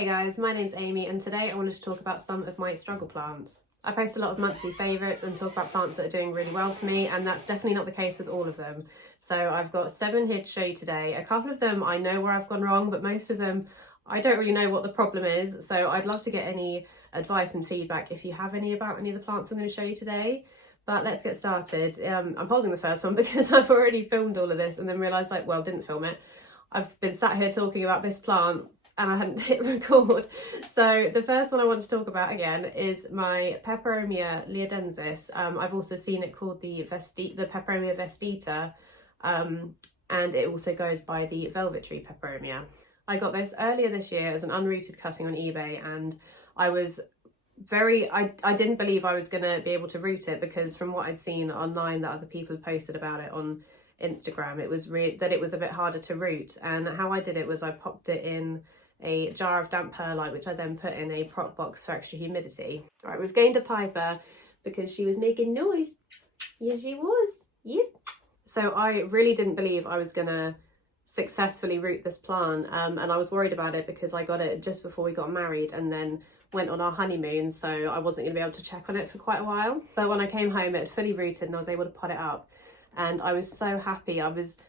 Hey guys, my name's Amy and today I wanted to talk about some of my struggle plants. I post a lot of monthly favourites and talk about plants that are doing really well for me, and that's definitely not the case with all of them. So I've got 7 here to show you today. A couple of them I know where I've gone wrong, but most of them I don't really know what the problem is. So I'd love to get any advice and feedback if you have any about any of the plants I'm going to show you today. But let's get started. I'm holding the first one because I've already filmed all of this and then realised didn't film it. I've been sat here talking about this plant and I hadn't hit record. So the first one I want to talk about again is my Peperomia leodensis. I've also seen it called the Peperomia vestita, and it also goes by the velvet tree peperomia. I got this earlier this year as an unrooted cutting on eBay, and I was I didn't believe I was going to be able to root it, because from what I'd seen online that other people had posted about it on Instagram, it was that it was a bit harder to root. And how I did it was I popped it in a jar of damp perlite, which I then put in a prop box for extra humidity. All right, we've gained a piper because she was making noise. Yes, she was. Yes. So I really didn't believe I was gonna successfully root this plant, and I was worried about it because I got it just before we got married and then went on our honeymoon, so I wasn't gonna be able to check on it for quite a while. But when I came home, it had fully rooted and I was able to pot it up, and I was so happy. I was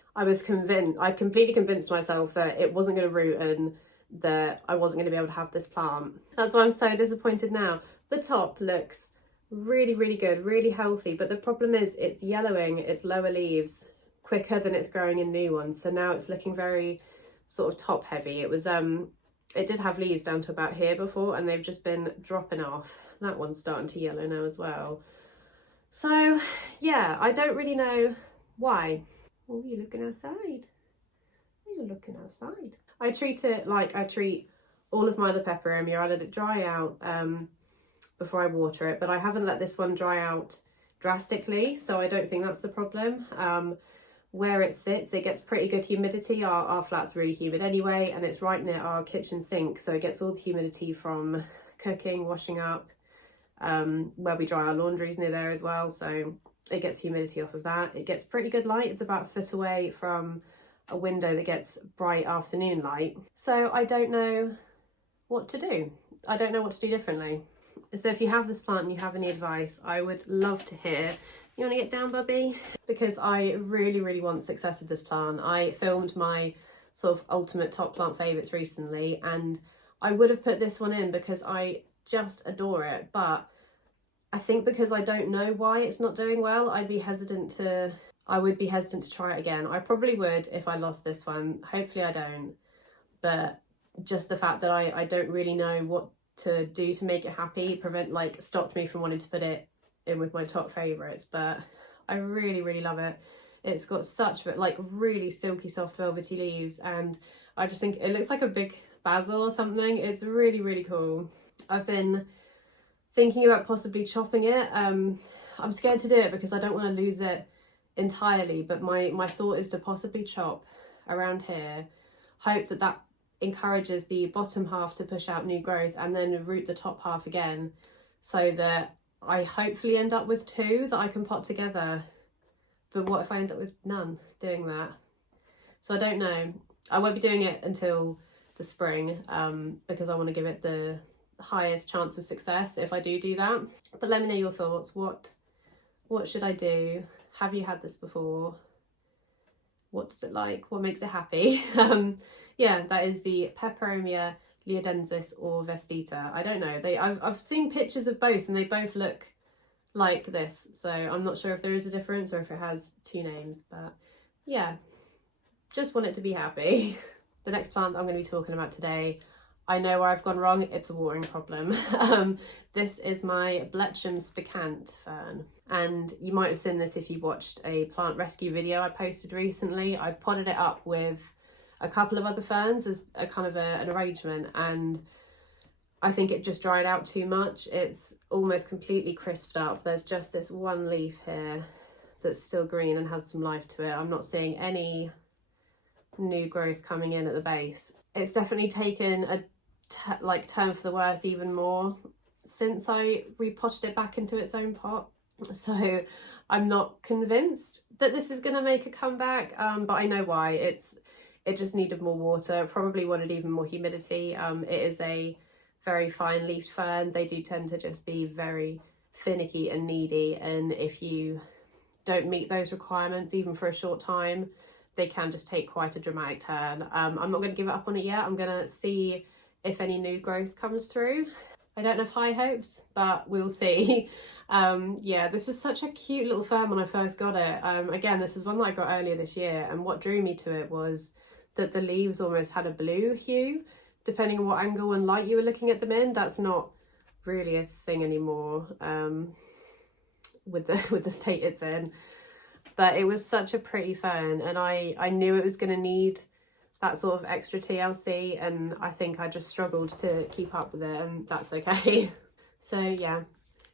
convinced, I completely convinced myself that it wasn't going to root and that I wasn't going to be able to have this plant. That's why I'm so disappointed now. The top looks really, really good, really healthy, but the problem is it's yellowing its lower leaves quicker than it's growing in new ones. So now it's looking very sort of top heavy. It did have leaves down to about here before, and they've just been dropping off. That one's starting to yellow now as well. So yeah, I don't really know why. Oh, you're looking outside. You're looking outside. I treat it like I treat all of my other peperomia. I let it dry out before I water it, but I haven't let this one dry out drastically, so I don't think that's the problem. Where it sits, it gets pretty good humidity. Our flat's really humid anyway, and it's right near our kitchen sink, so it gets all the humidity from cooking, washing up. Where we dry our laundries near there as well, so it gets humidity off of that. It gets pretty good light. It's about a foot away from a window that gets bright afternoon light. So I don't know what to do. I don't know what to do differently. So if you have this plant and you have any advice, I would love to hear. You want to get down, Bubby? Because I really, really want success with this plant. I filmed my sort of ultimate top plant favourites recently, and I would have put this one in because I just adore it, but I think because I don't know why it's not doing well, I would be hesitant to try it again. I probably would if I lost this one. Hopefully I don't, but just the fact that I don't really know what to do to make it happy stopped me from wanting to put it in with my top favourites. But I really, really love it. It's got such really silky soft velvety leaves, and I just think it looks like a big basil or something. It's really, really cool. I've been thinking about possibly chopping it. I'm scared to do it because I don't want to lose it entirely, but my thought is to possibly chop around here, hope that encourages the bottom half to push out new growth, and then root the top half again, so that I hopefully end up with 2 that I can pot together. But what if I end up with none doing that? So I don't know. I won't be doing it until the spring, because I want to give it the highest chance of success if I do that. But let me know your thoughts. What should I do? Have you had this before? What does it like? What makes it happy? Yeah, that is the Peperomia leodensis or vestita. I don't know. I've seen pictures of both and they both look like this, so I'm not sure if there is a difference or if it has 2 names, but yeah, just want it to be happy. The next plant that I'm going to be talking about today, I know where I've gone wrong. It's a watering problem. This is my Blechnum spicant fern, and you might have seen this if you watched a plant rescue video I posted recently. I potted it up with a couple of other ferns as a kind of an arrangement, and I think it just dried out too much. It's almost completely crisped up. There's just this one leaf here that's still green and has some life to it. I'm not seeing any new growth coming in at the base. It's definitely taken a turn for the worse even more since I repotted it back into its own pot. So I'm not convinced that this is going to make a comeback, but I know why. It just needed more water, probably wanted even more humidity. It is a very fine leafed fern. They do tend to just be very finicky and needy, and if you don't meet those requirements even for a short time, they can just take quite a dramatic turn. I'm not going to give up on it yet. I'm going to see if any new growth comes through. I don't have high hopes, but we'll see. Yeah, this is such a cute little fern when I first got it. Again, this is one that I got earlier this year, and what drew me to it was that the leaves almost had a blue hue, depending on what angle and light you were looking at them in. That's not really a thing anymore with the state it's in. But it was such a pretty fern, and I knew it was going to need that sort of extra TLC, and I think I just struggled to keep up with it, and that's okay. So yeah,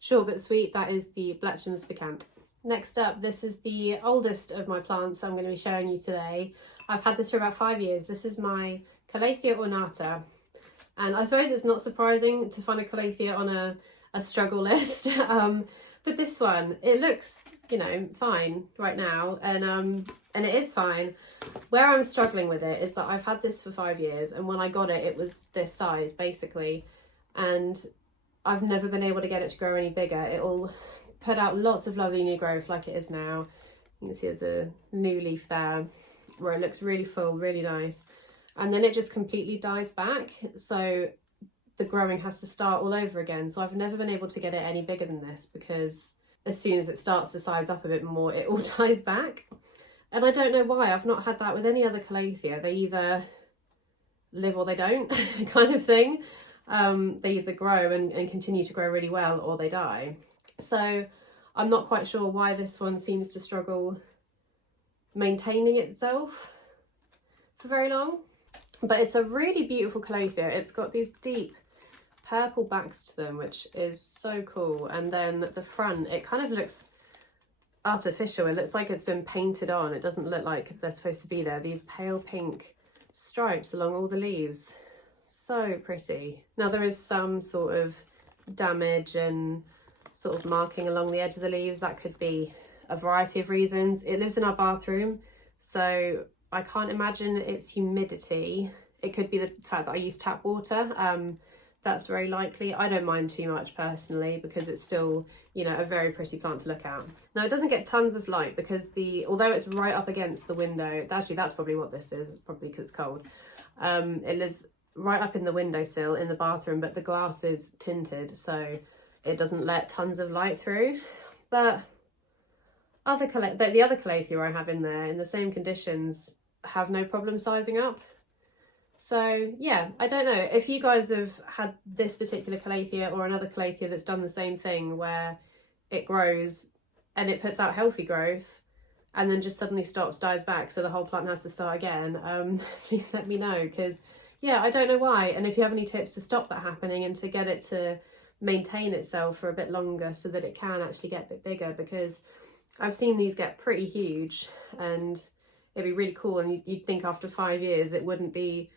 short but sweet, that is the Blechnum's Picant. Next up, this is the oldest of my plants I'm going to be showing you today. I've had this for about 5 years. This is my Calathea ornata, and I suppose it's not surprising to find a Calathea on a struggle list. But this one, it looks, you know, fine right now, and it is fine. Where I'm struggling with it is that I've had this for 5 years, and when I got it, it was this size basically, and I've never been able to get it to grow any bigger. It'll put out lots of lovely new growth like it is now. You can see there's a new leaf there where it looks really full, really nice, and then it just completely dies back, so the growing has to start all over again. So I've never been able to get it any bigger than this, because as soon as it starts to size up a bit more, it all dies back. And I don't know why. I've not had that with any other Calathea. They either live or they don't kind of thing. They either grow and continue to grow really well, or they die. So I'm not quite sure why this one seems to struggle maintaining itself for very long. But it's a really beautiful Calathea. It's got these deep purple backs to them, which is so cool. And then the front, it kind of looks artificial. It looks like it's been painted on. It doesn't look like they're supposed to be there. These pale pink stripes along all the leaves. So pretty. Now there is some sort of damage and sort of marking along the edge of the leaves. That could be a variety of reasons. It lives in our bathroom, so I can't imagine it's humidity. It could be the fact that I use tap water. That's very likely. I don't mind too much personally, because it's still, you know, a very pretty plant to look at. Now it doesn't get tons of light because although it's right up against the window, actually that's probably what this is, it's probably because it's cold. It is right up in the windowsill in the bathroom, but the glass is tinted, so it doesn't let tons of light through. But the other Calathea I have in there in the same conditions have no problem sizing up. So yeah, I don't know if you guys have had this particular Calathea or another Calathea that's done the same thing, where it grows and it puts out healthy growth and then just suddenly stops, dies back, so the whole plant has to start again. Please let me know, because yeah, I don't know why. And if you have any tips to stop that happening and to get it to maintain itself for a bit longer so that it can actually get a bit bigger, because I've seen these get pretty huge and it'd be really cool, and you'd think after 5 years it wouldn't be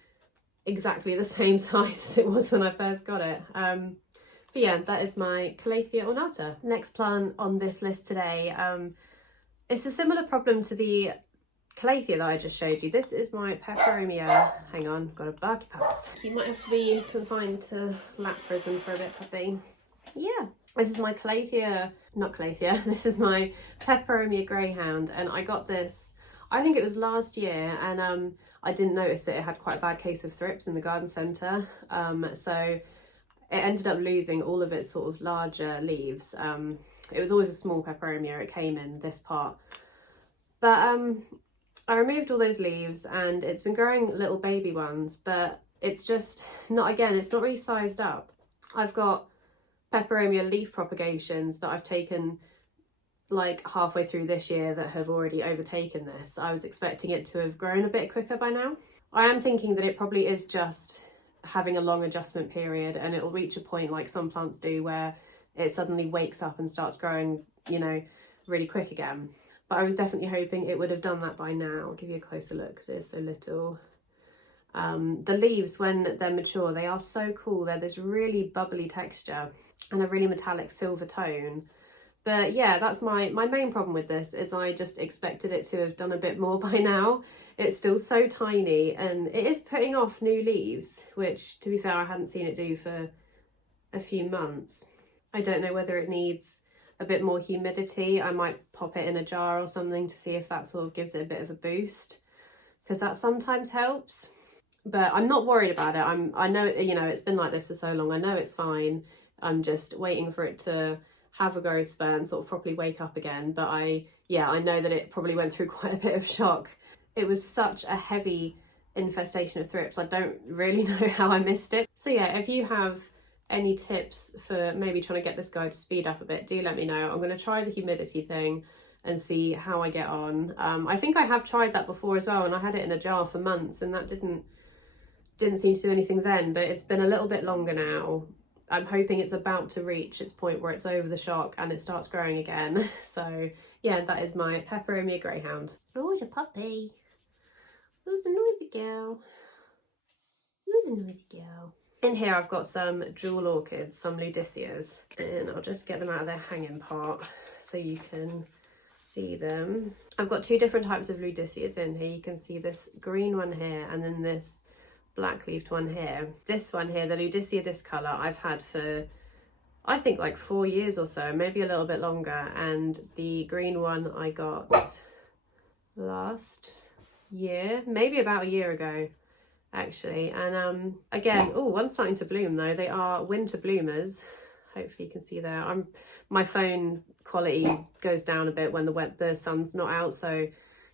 exactly the same size as it was when I first got it. But yeah, that is my Calathea ornata. Next plant on this list today, it's a similar problem to the Calathea that I just showed you. This is my Peperomia. Hang on, got a barky paps. You might have to be confined to lap prison for a bit, puppy. Yeah, this is my this is my Peperomia Greyhound, and I got this, I think it was last year, and I didn't notice that it had quite a bad case of thrips in the garden centre, so it ended up losing all of its sort of larger leaves. It was always a small Peperomia, it came in this part, but I removed all those leaves and it's been growing little baby ones, but it's just not, again, it's not really sized up. I've got Peperomia leaf propagations that I've taken like halfway through this year that have already overtaken this. I was expecting it to have grown a bit quicker by now. I am thinking that it probably is just having a long adjustment period, and it'll reach a point like some plants do where it suddenly wakes up and starts growing, you know, really quick again. But I was definitely hoping it would have done that by now. I'll give you a closer look because it is so little. The leaves, when they're mature, they are so cool. They're this really bubbly texture and a really metallic silver tone. But yeah, that's my main problem with this, is I just expected it to have done a bit more by now. It's still so tiny, and it is putting off new leaves, which, to be fair, I hadn't seen it do for a few months. I don't know whether it needs a bit more humidity. I might pop it in a jar or something to see if that sort of gives it a bit of a boost, because that sometimes helps. But I'm not worried about it. I know, you know, it's been like this for so long. I know it's fine. I'm just waiting for it to have a growth spurt and sort of properly wake up again. But I know that it probably went through quite a bit of shock. It was such a heavy infestation of thrips. I don't really know how I missed it. So yeah, if you have any tips for maybe trying to get this guy to speed up a bit, do let me know. I'm going to try the humidity thing and see how I get on. I think I have tried that before as well, and I had it in a jar for months, and that didn't seem to do anything then, but it's been a little bit longer now. I'm hoping it's about to reach its point where it's over the shock and it starts growing again. So yeah, that is my Peperomia Greyhound. Oh, it's a puppy. Who's a noisy girl? Who's a noisy girl? In here I've got some jewel orchids, some Ludicias, and I'll just get them out of their hanging part so you can see them. I've got two different types of Ludicias in here. You can see this green one here and then this black leafed one here. This one here, the Ludicea Discolor, I've had for I think like 4 years or so, maybe a little bit longer, and the green one I got last year, maybe about a year ago actually. And again, oh, one's starting to bloom though. They are winter bloomers. Hopefully you can see there. My phone quality goes down a bit when the sun's not out, so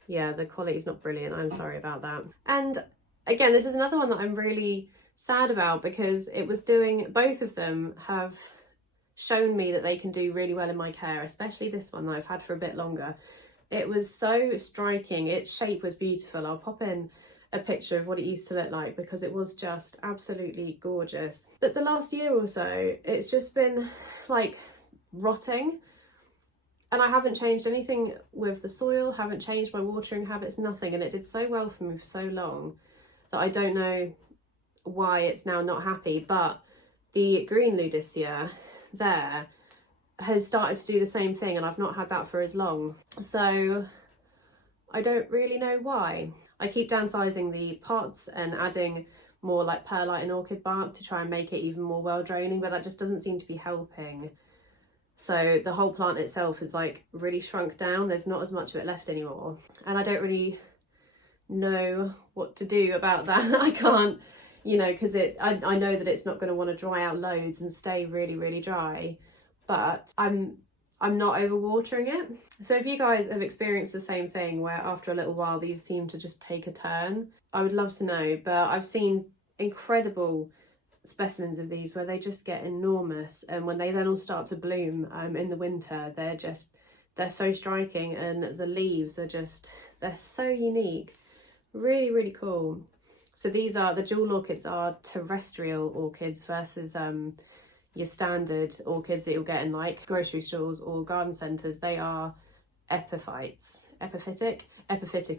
yeah, the quality's not brilliant. I'm sorry about that. And again, this is another one that I'm really sad about, because it was doing, both of them have shown me that they can do really well in my care, especially this one that I've had for a bit longer. It was so striking. Its shape was beautiful. I'll pop in a picture of what it used to look like, because it was just absolutely gorgeous. But the last year or so, it's just been like rotting, and I haven't changed anything with the soil, haven't changed my watering habits, nothing, and it did so well for me for so long that I don't know why it's now not happy. But the green Ludicea there has started to do the same thing, and I've not had that for as long, so I don't really know why. I keep downsizing the pots and adding more like perlite and orchid bark to try and make it even more well draining, but that just doesn't seem to be helping. So the whole plant itself is like really shrunk down. There's not as much of it left anymore, and I don't really know what to do about that. I can't, you know, because I know that it's not going to want to dry out loads and stay really, really dry, but I'm not overwatering it. So if you guys have experienced the same thing, where after a little while these seem to just take a turn, I would love to know. But I've seen incredible specimens of these where they just get enormous, and when they then all start to bloom in the winter, they're so striking, and the leaves are just, they're so unique. Really, really cool. So these are, the jewel orchids are terrestrial orchids versus your standard orchids that you'll get in like grocery stores or garden centres. They are epiphytic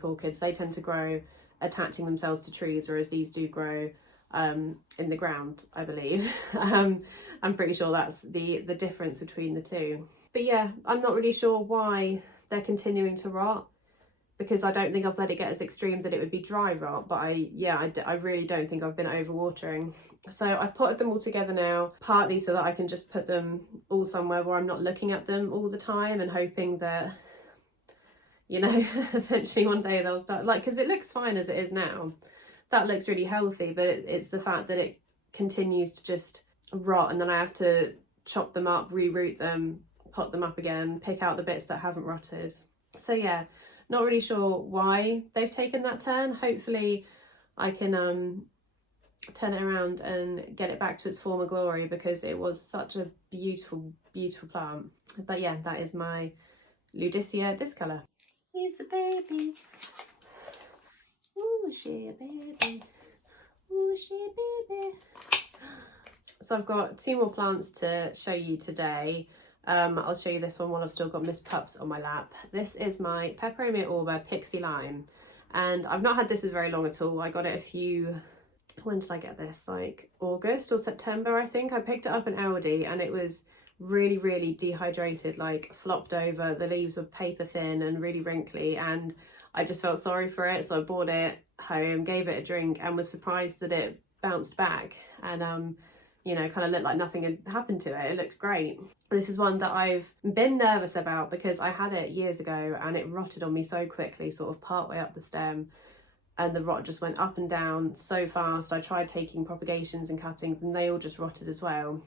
orchids. They tend to grow attaching themselves to trees, whereas these do grow in the ground, I believe. I'm pretty sure that's the difference between the two. But yeah, I'm not really sure why they're continuing to rot, because I don't think I've let it get as extreme that it would be dry rot, but I really don't think I've been overwatering. So I've potted them all together now, partly so that I can just put them all somewhere where I'm not looking at them all the time, and hoping that, you know, eventually one day they'll start, like, because it looks fine as it is now. That looks really healthy, but it's the fact that it continues to just rot, and then I have to chop them up, reroot them, pot them up again, pick out the bits that haven't rotted. So yeah, not really sure why they've taken that turn. Hopefully I can turn it around and get it back to its former glory, because it was such a beautiful, beautiful plant. But yeah, that is my Ludicea Discolor. It's a baby. Oh, she a baby. Oh, she a baby. So I've got 2 more plants to show you today. I'll show you this one while I've still got Miss Pups on my lap. This is my Peperomia Auber Pixie Lime, and I've not had this for very long at all. I got it when did I get this? Like August or September, I think. I picked it up in Aldi, and it was really, really dehydrated, like flopped over. The leaves were paper thin and really wrinkly, and I just felt sorry for it. So I brought it home, gave it a drink, and was surprised that it bounced back and you know, kind of looked like nothing had happened to it. It looked great. This is one that I've been nervous about because I had it years ago and it rotted on me so quickly, sort of part way up the stem, and the rot just went up and down so fast. I tried taking propagations and cuttings and they all just rotted as well.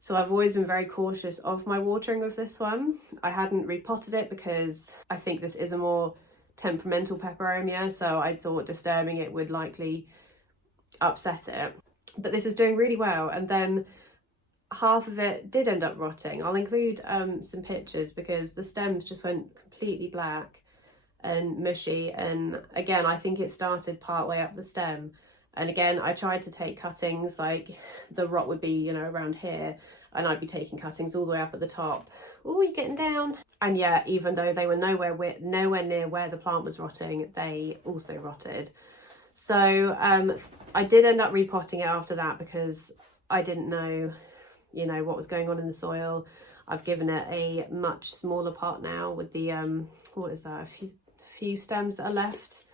So I've always been very cautious of my watering with this one. I hadn't repotted it because I think this is a more temperamental peperomia, so I thought disturbing it would likely upset it. But this was doing really well, and then half of it did end up rotting. I'll include some pictures because the stems just went completely black and mushy, and again I think it started part way up the stem. And again, I tried to take cuttings, like the rot would be, you know, around here, and I'd be taking cuttings all the way up at the top. Oh, you're getting down. And yeah, even though they were nowhere near where the plant was rotting, they also rotted. So I did end up repotting it after that because I didn't know, you know, what was going on in the soil. I've given it a much smaller pot now with the, what is that, a few stems that are left.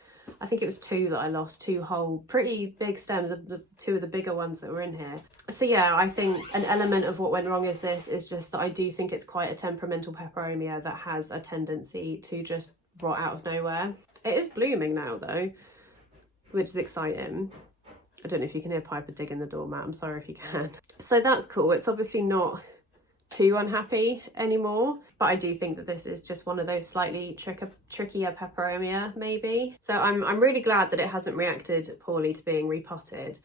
I think it was 2 that I lost, 2 whole pretty big stems, the 2 of the bigger ones that were in here. So yeah, I think an element of what went wrong is just that I do think it's quite a temperamental peperomia that has a tendency to just rot out of nowhere. It is blooming now though, which is exciting. I don't know if you can hear Piper digging the doormat, I'm sorry if you can. So that's cool. It's obviously not too unhappy anymore, but I do think that this is just one of those slightly trickier peperomia maybe. So I'm really glad that it hasn't reacted poorly to being repotted.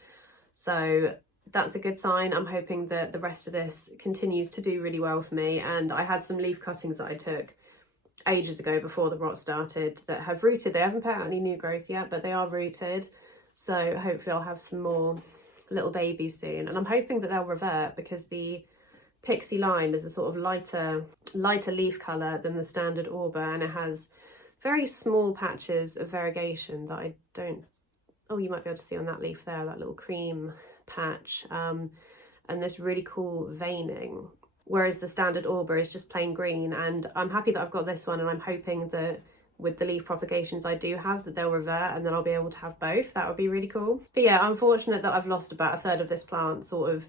So that's a good sign. I'm hoping that the rest of this continues to do really well for me. And I had some leaf cuttings that I took ages ago before the rot started that have rooted. They haven't put out any new growth yet, but they are rooted. So hopefully I'll have some more little babies soon. And I'm hoping that they'll revert because the Pixie Lime is a sort of lighter leaf colour than the standard Arbor, and it has very small patches of variegation that I don't, oh, you might be able to see on that leaf there, that little cream patch, and this really cool veining, whereas the standard Arbor is just plain green. And I'm happy that I've got this one, and I'm hoping that with the leaf propagations I do have that they'll revert and then I'll be able to have both. That would be really cool. But yeah, unfortunate that I've lost about 1/3 of this plant sort of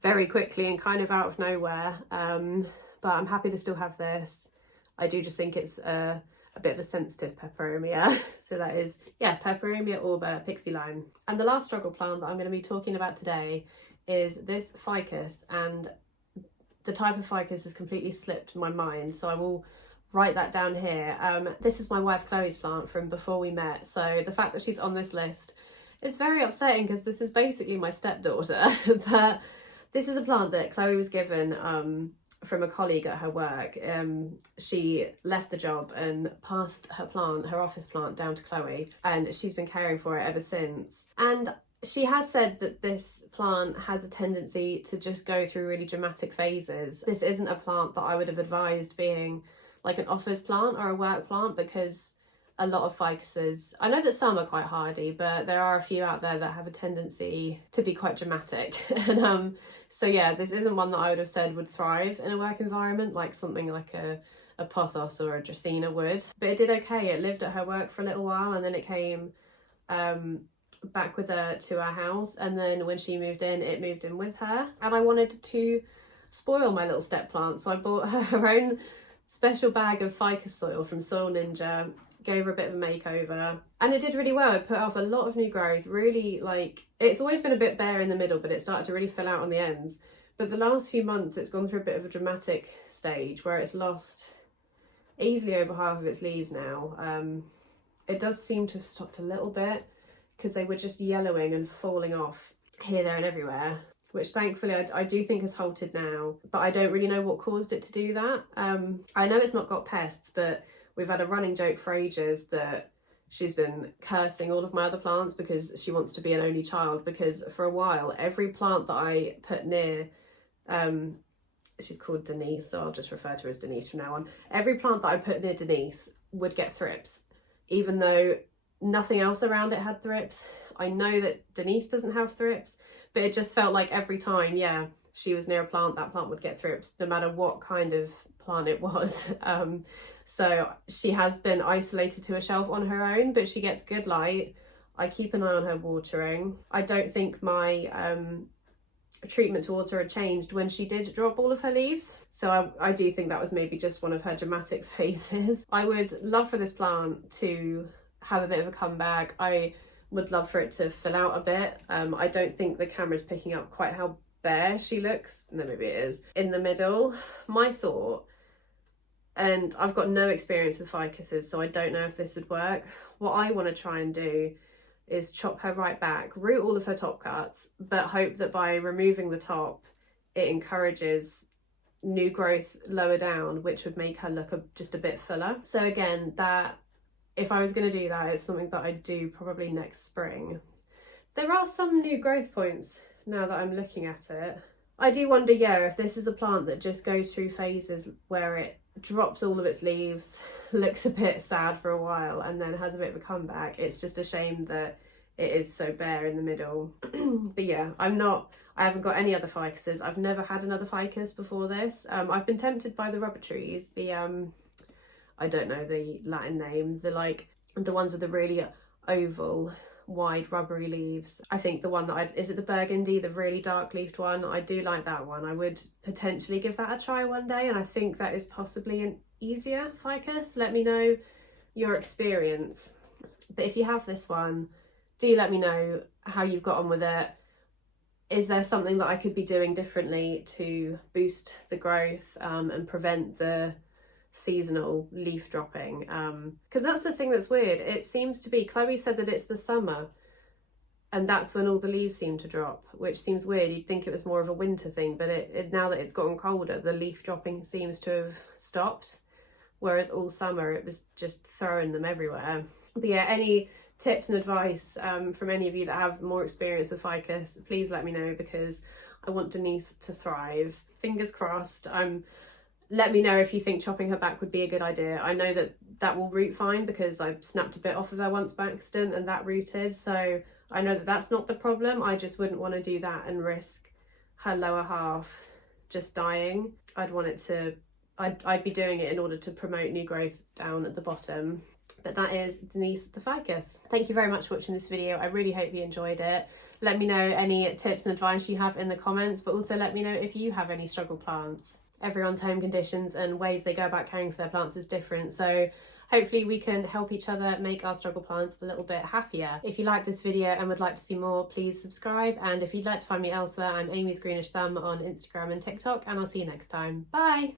very quickly and kind of out of nowhere, but I'm happy to still have this. I do just think it's a bit of a sensitive peperomia. So that is, yeah, Peperomia Arbor Pixie Lime. And the last struggle plant that I'm going to be talking about today is this ficus, and the type of ficus has completely slipped my mind, so I will write that down here. This is my wife Chloe's plant from before we met, so the fact that she's on this list is very upsetting because this is basically my stepdaughter. But this is a plant that Chloe was given from a colleague at her work. She left the job and passed her plant, her office plant, down to Chloe, and she's been caring for it ever since. And she has said that this plant has a tendency to just go through really dramatic phases. This isn't a plant that I would have advised being like an office plant or a work plant, because a lot of ficuses, I know that some are quite hardy, but there are a few out there that have a tendency to be quite dramatic. And so yeah, this isn't one that I would have said would thrive in a work environment like something like a pothos or a dracaena would. But it did okay. It lived at her work for a little while, and then it came back with her to our house, and then when she moved in, it moved in with her. And I wanted to spoil my little step plant, so I bought her own special bag of ficus soil from Soil Ninja, gave her a bit of a makeover, and it did really well. It put off a lot of new growth, really, like, it's always been a bit bare in the middle, but it started to really fill out on the ends. But the last few months it's gone through a bit of a dramatic stage where it's lost easily over half of its leaves now. It does seem to have stopped a little bit because they were just yellowing and falling off here, there and everywhere, which thankfully I do think has halted now, but I don't really know what caused it to do that. I know it's not got pests, but we've had a running joke for ages that she's been cursing all of my other plants because she wants to be an only child, because for a while every plant that I put near, she's called Denise, so I'll just refer to her as Denise from now on. Every plant that I put near Denise would get thrips, even though nothing else around it had thrips. I know that Denise doesn't have thrips, but it just felt like every time, yeah, she was near a plant, that plant would get thrips, no matter what kind of plant it was. So she has been isolated to a shelf on her own, but she gets good light. I keep an eye on her watering. I don't think my treatment towards her had changed when she did drop all of her leaves. So I do think that was maybe just one of her dramatic phases. I would love for this plant to have a bit of a comeback. I would love for it to fill out a bit. I don't think the camera's picking up quite how bare she looks. No, maybe it is. In the middle, my thought, and I've got no experience with ficuses, so I don't know if this would work. What I want to try and do is chop her right back, root all of her top cuts, but hope that by removing the top, it encourages new growth lower down, which would make her look just a bit fuller. So again, that if I was going to do that, it's something that I'd do probably next spring. There are some new growth points now that I'm looking at it. I do wonder, yeah, if this is a plant that just goes through phases where it drops all of its leaves, looks a bit sad for a while, and then has a bit of a comeback. It's just a shame that it is so bare in the middle. But yeah, I haven't got any other ficuses. I've never had another ficus before this. I've been tempted by the rubber trees, the I don't know the Latin name, the ones with the really oval, wide rubbery leaves. I think the one that is it the burgundy, the really dark leafed one? I do like that one. I would potentially give that a try one day, and I think that is possibly an easier ficus. Let me know your experience. But if you have this one, do let me know how you've got on with it. Is there something that I could be doing differently to boost the growth and prevent the seasonal leaf dropping? Because that's the thing that's weird. It seems to be, Chloe said that it's the summer and that's when all the leaves seem to drop, which seems weird. You'd think it was more of a winter thing, but now that it's gotten colder, the leaf dropping seems to have stopped, whereas all summer it was just throwing them everywhere. But yeah, any tips and advice from any of you that have more experience with ficus, please let me know, because I want Denise to thrive. Fingers crossed. Let me know if you think chopping her back would be a good idea. I know that will root fine because I snapped a bit off of her once by accident and that rooted. So I know that that's not the problem. I just wouldn't want to do that and risk her lower half just dying. I'd be doing it in order to promote new growth down at the bottom. But that is Denise the ficus. Thank you very much for watching this video. I really hope you enjoyed it. Let me know any tips and advice you have in the comments, but also let me know if you have any struggle plants. Everyone's home conditions and ways they go about caring for their plants is different, so hopefully we can help each other make our struggle plants a little bit happier. If you like this video and would like to see more, please subscribe, and if you'd like to find me elsewhere, I'm Amy's Greenish Thumb on Instagram and TikTok, and I'll see you next time. Bye!